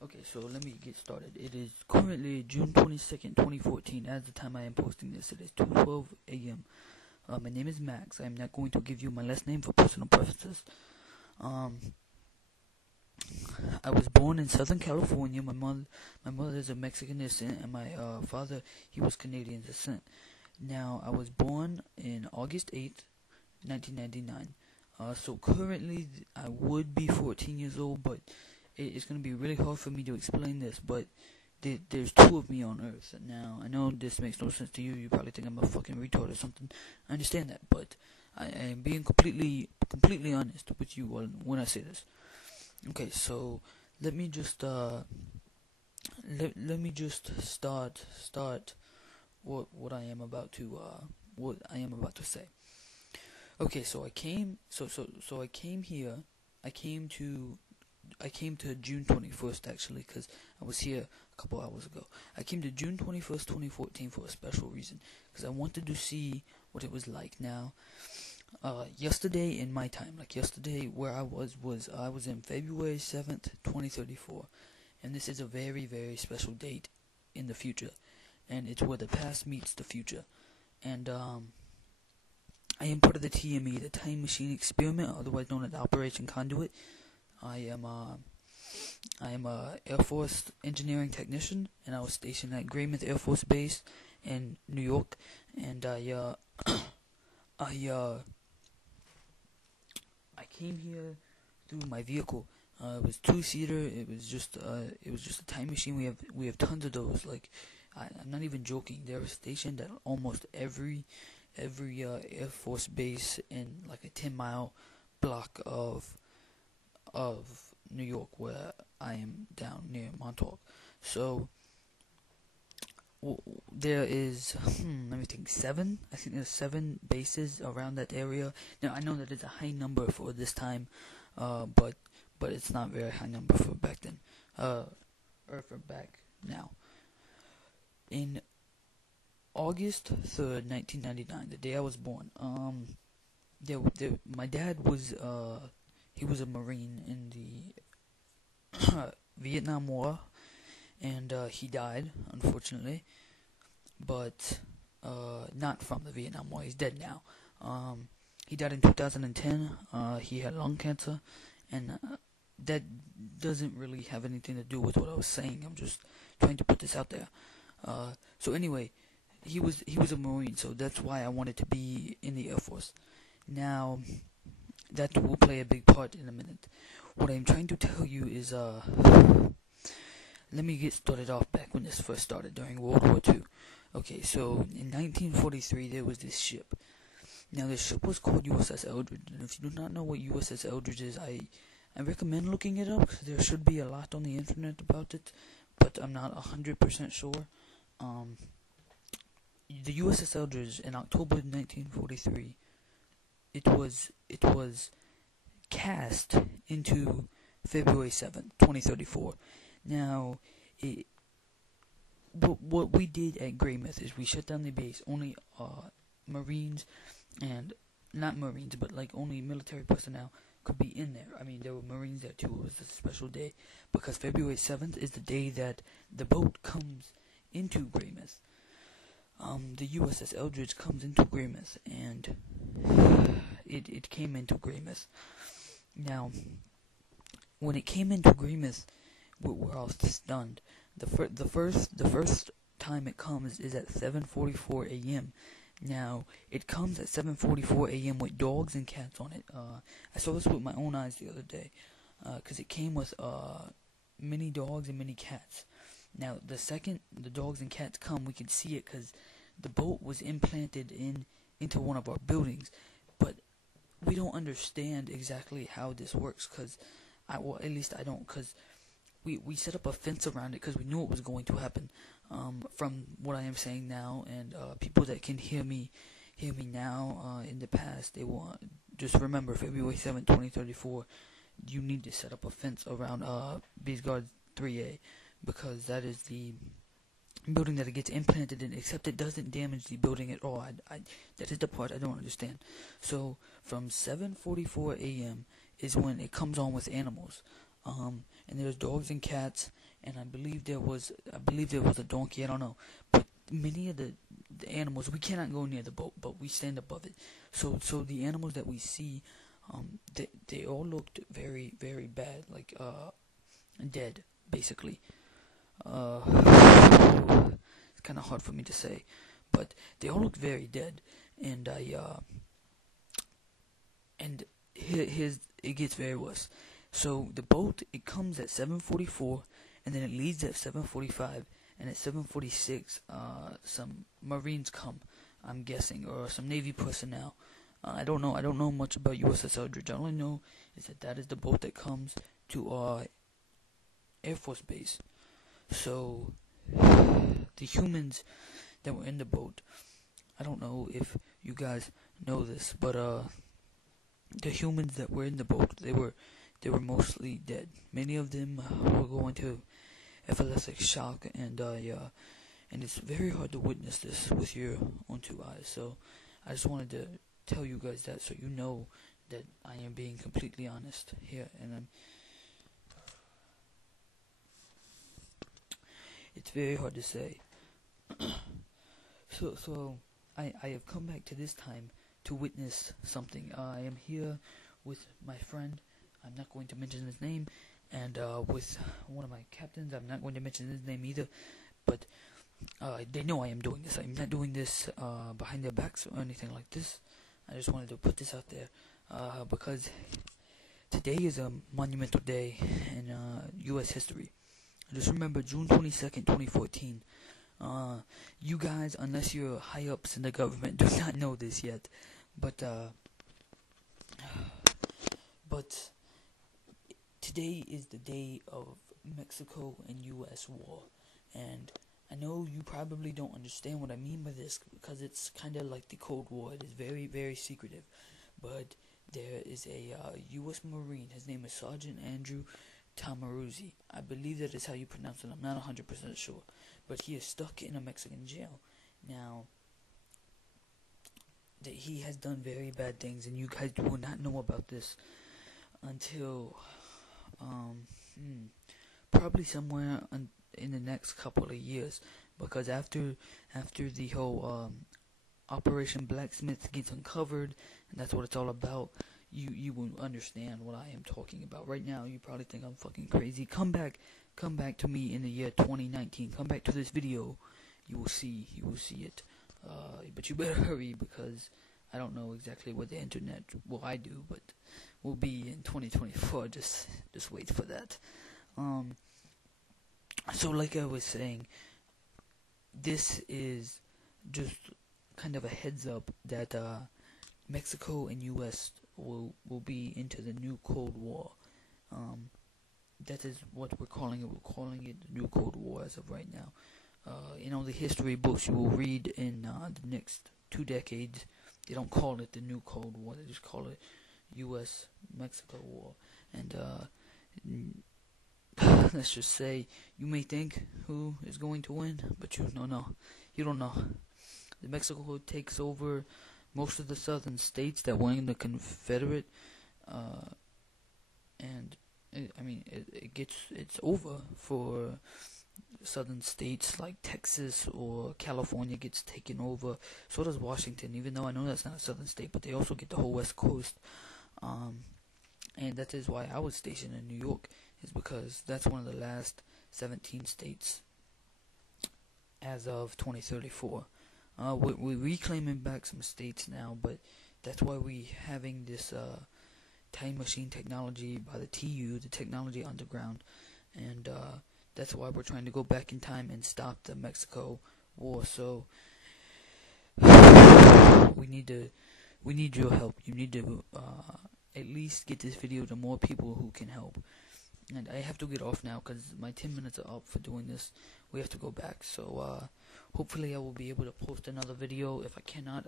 Okay, so let me get started. It is currently June 22nd, 2014. As the time I am posting this, it is 2:12 a.m. My name is Max. I am not going to give you my last name for personal preferences. Um, I was born in Southern California. My mother is of Mexican descent, and my father, he was Canadian descent. Now, I was born in August 8th, 1999. So currently, I would be 14 years old, but it's going to be really hard for me to explain this, but there's two of me on Earth. Now, I know this makes no sense to you. You probably think I'm a fucking retard or something. I understand that, but I am being completely honest with you when I say this. Okay, so let me just let me just start what I am about to say. Okay, so I came here. I came to June 21st actually, because I was here a couple hours ago. I came to June 21st, 2014 for a special reason, because I wanted to see what it was like. Now, yesterday in my time, like yesterday where I was in February 7th, 2034, and this is a very, very special date in the future, and it's where the past meets the future, and I am part of the TME, the Time Machine Experiment, otherwise known as Operation Conduit. I am a Air Force engineering technician, and I was stationed at Greymouth Air Force Base in New York. And I came here through my vehicle. It was two-seater. It was just a time machine. We have tons of those. Like, I'm not even joking. They're stationed at almost every Air Force base in like a 10-mile block of New York, where I am down near Montauk. So there is let me think, seven. I think there's 7 bases around that area. Now I know that it's a high number for this time, but it's not a very high number for back then, or for back now. In August 3rd, 1999, the day I was born, my dad was he was a Marine in the Vietnam War, and he died, unfortunately, but not from the Vietnam War. He's dead now. He died in 2010. He had lung cancer, and that doesn't really have anything to do with what I was saying. I'm just trying to put this out there. So anyway, he was a Marine, so that's why I wanted to be in the Air Force. Now, that will play a big part in a minute. What I'm trying to tell you is, let me get started off back when this first started, during World War II. Okay, so in 1943, there was this ship. Now, this ship was called USS Eldridge, and if you do not know what USS Eldridge is, I recommend looking it up, because there should be a lot on the internet about it, but I'm not 100% sure. The USS Eldridge, in October 1943, it was cast into February 7th, 2034. Now, what we did at Greymouth is we shut down the base. Only Marines, and not Marines, but like only military personnel could be in there. I mean, there were Marines there too. It was a special day, because February 7th is the day that the boat comes into Greymouth. The USS Eldridge comes into Greymouth, and it came into Greymouth. Now, when it came into Greymouth, we're all stunned. The first time it comes is at 7:44 a.m. Now, it comes at 7:44 a.m. with dogs and cats on it. I saw this with my own eyes the other day, because it came with many dogs and many cats. Now, the second the dogs and cats come, we can see it, because the boat was implanted into one of our buildings, but we don't understand exactly how this works, because at least I don't, because we set up a fence around it, because we knew it was going to happen. From what I am saying now, and people that can hear me now, in the past, they will just remember February 7th, 2034. You need to set up a fence around Base Guard 3A, because that is the building that it gets implanted in, except it doesn't damage the building at all. That is the part I don't understand. So from 7:44 a.m. is when it comes on with animals. and there's dogs and cats, and I believe there was a donkey. I don't know, but many of the animals, we cannot go near the boat, but we stand above it. So the animals that we see, they all looked very, very bad, like dead, basically. It's kind of hard for me to say, but they all looked very dead, and it gets very worse. So the boat, it comes at 7:44, and then it leaves at 7:45, and at 7:46, some Marines come, I'm guessing, or some Navy personnel. I don't know much about USS Eldridge. All I know is that is the boat that comes to our Air Force Base. So the humans that were in the boat, I don't know if you guys know this, but the humans that were in the boat, they were mostly dead. Many of them were going to epiplectic shock, and it's very hard to witness this with your own two eyes. So I just wanted to tell you guys that, so you know that I am being completely honest here, and it's very hard to say. So I have come back to this time to witness something. I am here with my friend. I'm not going to mention his name, and with one of my captains. I'm not going to mention his name either, but they know I am doing this. I'm not doing this behind their backs or anything like this. I just wanted to put this out there because today is a monumental day in U.S. history. Just remember June 22nd, 2014. You guys, unless you're high ups in the government, do not know this yet, but today is the day of Mexico and U.S. war, and I know you probably don't understand what I mean by this because it's kind of like the Cold War. It is very, very secretive, but there is a U.S. Marine. His name is Sergeant Andrew Tamaruzzi. I believe that is how you pronounce it. I'm not 100% sure, but he is stuck in a Mexican jail. Now, that he has done very bad things, and you guys will not know about this until probably somewhere in the next couple of years, because after the whole Operation Blacksmith gets uncovered, and that's what it's all about, you will understand what I am talking about. Right now, you probably think I'm fucking crazy. Come back to me in the year 2019. Come back to this video. You will see it. But you better hurry, because I don't know exactly what the internet, well, I do, but will be in 2024. Just wait for that. So like I was saying, this is just kind of a heads up that Mexico and U.S. will be into the new Cold War. That is what we're calling it. We're calling it the new Cold War as of right now. In all the history books you will read in the next 2 decades, they don't call it the new Cold War. They just call it U.S.-Mexico War. And let's just say, you may think who is going to win, but you don't know. The Mexico takes over most of the southern states that were in the Confederate, and it's over for southern states like Texas or California gets taken over. So does Washington, even though I know that's not a southern state, but they also get the whole West Coast. And that is why I was stationed in New York, is because that's one of the last 17 states as of 2034. We're reclaiming back some states now, but that's why we having this time machine technology by the TU, the Technology Underground, and that's why we're trying to go back in time and stop the Mexico War. So we need your help. You need to at least get this video to more people who can help. And I have to get off now because my 10 minutes are up for doing this. We have to go back. So hopefully I will be able to post another video. If I cannot,